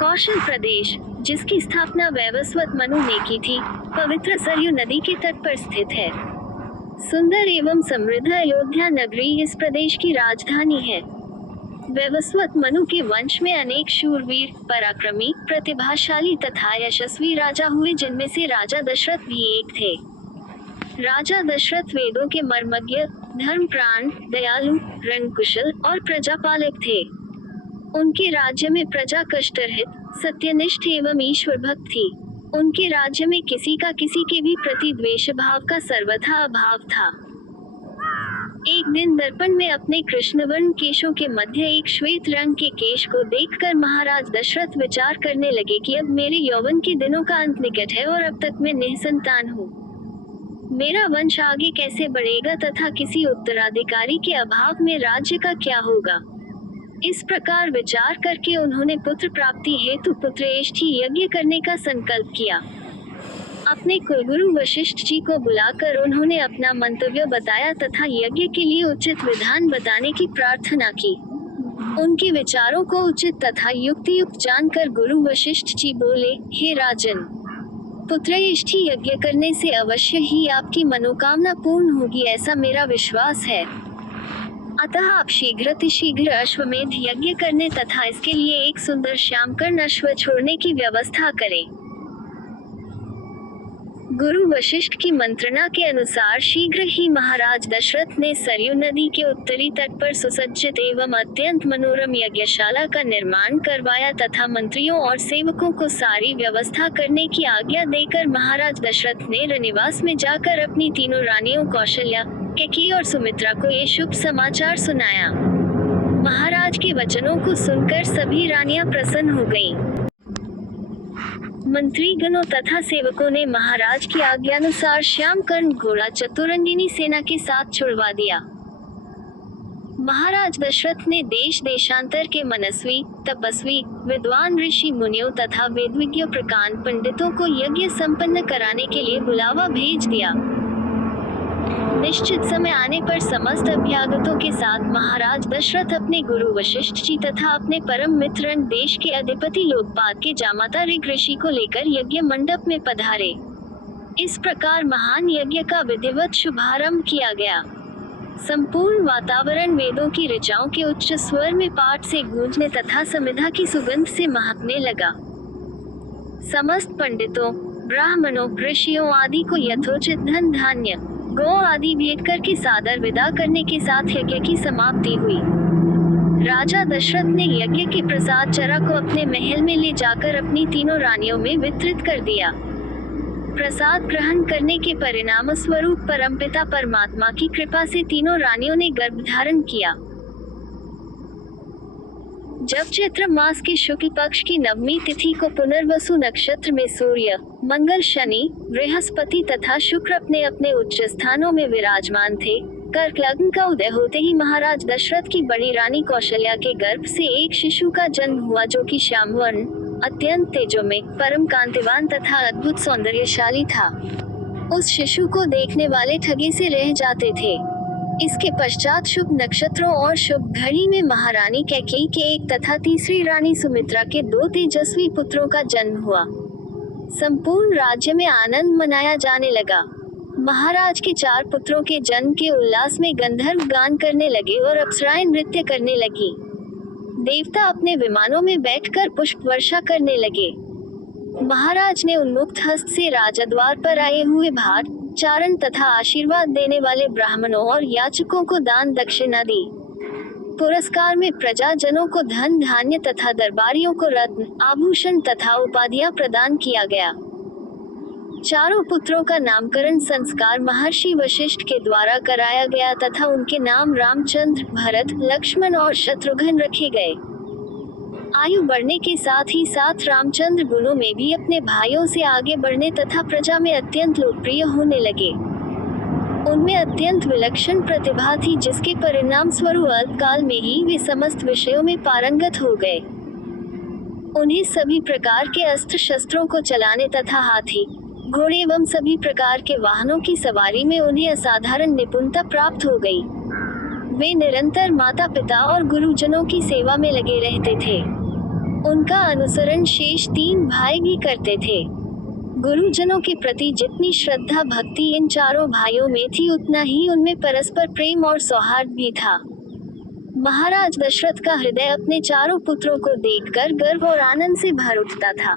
कौशल प्रदेश, जिसकी स्थापना वैवस्वत मनु ने की थी, पवित्र सरयू नदी के तट पर स्थित है। सुंदर एवं समृद्ध अयोध्या नगरी इस प्रदेश की राजधानी है। वैवस्वत मनु के वंश में अनेक शूरवीर, पराक्रमी, प्रतिभाशाली तथा यशस्वी राजा हुए, जिनमें से राजा दशरथ भी एक थे। राजा दशरथ वेदों के मर्मज्ञ, धर्मप्राण, दयालु, रणकुशल और प्रजापालक थे। उनके राज्य में प्रजा कष्टरहित, सत्यनिष्ठ एवं ईश्वर भक्त थी। उनके राज्य में किसी का किसी के भी प्रति द्वेष भाव का सर्वथा अभाव था। एक दिन दर्पण में अपने कृष्णवर्ण केशों के मध्य एक श्वेत रंग के केश को देखकर महाराज दशरथ विचार करने लगे कि अब मेरे यौवन के दिनों का अंत निकट है और अब तक मैं निःसंतान हूँ। मेरा वंश आगे कैसे बढ़ेगा तथा किसी उत्तराधिकारी के अभाव में राज्य का क्या होगा। इस प्रकार विचार करके उन्होंने पुत्र प्राप्ति हेतु पुत्रेष्ठी यज्ञ करने का संकल्प किया। अपने कुलगुरु वशिष्ठ जी को बुलाकर उन्होंने अपना मंतव्य बताया तथा यज्ञ के लिए उचित विधान बताने की प्रार्थना की। उनके विचारों को उचित तथा युक्तियुक्त जानकर गुरु वशिष्ठ जी बोले, हे राजन, पुत्रेष्ठी यज्ञ करने से अवश्य ही आपकी मनोकामना पूर्ण होगी, ऐसा मेरा विश्वास है। अतः आप शीघ्र अश्वमेध यज्ञ करने तथा इसके लिए एक सुंदर श्यामकर्ण अश्व छोड़ने की व्यवस्था करें। गुरु वशिष्ठ की मंत्रणा के अनुसार शीघ्र ही महाराज दशरथ ने सरयू नदी के उत्तरी तट पर सुसज्जित एवं अत्यंत मनोरम यज्ञशाला का निर्माण करवाया तथा मंत्रियों और सेवकों को सारी व्यवस्था करने की आज्ञा देकर महाराज दशरथ ने रनिवास में जाकर अपनी तीनों रानियों कौशल्या, कैकेयी और सुमित्रा को ये शुभ समाचार सुनाया। महाराज के वचनों को सुनकर सभी रानियां प्रसन्न हो गईं। मंत्रीगणों तथा सेवकों ने महाराज की आज्ञानुसार श्यामकर्ण घोड़ा चतुरंगिनी सेना के साथ छुड़वा दिया। महाराज दशरथ ने देश देशांतर के मनस्वी, तपस्वी, विद्वान ऋषि मुनियों तथा वेदविज्ञ प्रकांड पंडितों को यज्ञ संपन्न कराने के लिए बुलावा भेज दिया। निश्चित समय आने पर समस्त अभ्यागतों के साथ महाराज दशरथ अपने गुरु वशिष्ठ जी तथा अपने परम मित्र देश के अधिपति लोकपाल के जामाता ऋग ऋषि को लेकर यज्ञ मंडप में पधारे। इस प्रकार महान यज्ञ का विधिवत शुभारंभ किया गया। संपूर्ण वातावरण वेदों की ऋचाओं के उच्च स्वर में पाठ से गूंजने तथा समिधा की सुगंध से महकने लगा। समस्त पंडितों, ब्राह्मणों, ऋषियों आदि को यथोचित धन धान्य, गौ आदि भेंट करके सादर विदा करने के साथ यज्ञ की समाप्ति हुई। राजा दशरथ ने यज्ञ के प्रसाद चरा को अपने महल में ले जाकर अपनी तीनों रानियों में वितरित कर दिया। प्रसाद ग्रहण करने के परिणाम स्वरूप परमपिता परमात्मा की कृपा से तीनों रानियों ने गर्भ धारण किया। जब चैत्र मास के शुक्ल पक्ष की नवमी तिथि को पुनर्वसु नक्षत्र में सूर्य, मंगल, शनि, बृहस्पति तथा शुक्र अपने अपने उच्च स्थानों में विराजमान थे, कर्क लग्न का उदय होते ही महाराज दशरथ की बड़ी रानी कौशल्या के गर्भ से एक शिशु का जन्म हुआ, जो कि श्यामवर्ण, अत्यंत तेजोमय, परम कांतिवान तथा अद्भुत सौंदर्यशाली था। उस शिशु को देखने वाले ठगे से रह जाते थे। इसके पश्चात शुभ नक्षत्रों और शुभ घड़ी में महारानी कैकेयी के एक तथा तीसरी रानी सुमित्रा के 2 तेजस्वी पुत्रों का जन्म हुआ। संपूर्ण राज्य में आनंद मनाया जाने लगा। महाराज के 4 पुत्रों के जन्म के उल्लास में गंधर्व गान करने लगे और अप्सराएं नृत्य करने लगी। देवता अपने विमानों में बैठकर पुष्प वर्षा करने लगे। महाराज ने उन्मुक्त हस्त से राजद्वार पर आए हुए भाट चारण तथा आशीर्वाद देने वाले ब्राह्मणों और याचकों को दान दक्षिणा दी। पुरस्कार में प्रजाजनों को धन धान्य तथा दरबारियों को रत्न, आभूषण तथा उपाधियां प्रदान किया गया। चारों पुत्रों का नामकरण संस्कार महर्षि वशिष्ठ के द्वारा कराया गया तथा उनके नाम रामचंद्र, भरत, लक्ष्मण और शत्रुघ्न रखे गए। आयु बढ़ने के साथ ही साथ रामचंद्र गुणों में भी अपने भाइयों से आगे बढ़ने तथा प्रजा में अत्यंत लोकप्रिय होने लगे। उनमें अत्यंत विलक्षण प्रतिभा थी, जिसके परिणाम स्वरूप अल्पकाल में ही वे समस्त विषयों में पारंगत हो गए। उन्हें सभी प्रकार के अस्त्र शस्त्रों को चलाने तथा हाथी, घोड़े एवं सभी प्रकार के वाहनों की सवारी में उन्हें असाधारण निपुणता प्राप्त हो गई। वे निरंतर माता पिता और गुरुजनों की सेवा में लगे रहते थे। उनका अनुसरण शेष 3 भाई भी करते थे। गुरुजनों के प्रति जितनी श्रद्धा भक्ति इन चारों भाइयों में थी, उतना ही उनमें परस्पर प्रेम और सौहार्द भी था। महाराज दशरथ का हृदय अपने चारों पुत्रों को देखकर गर्व और आनंद से भर उठता था।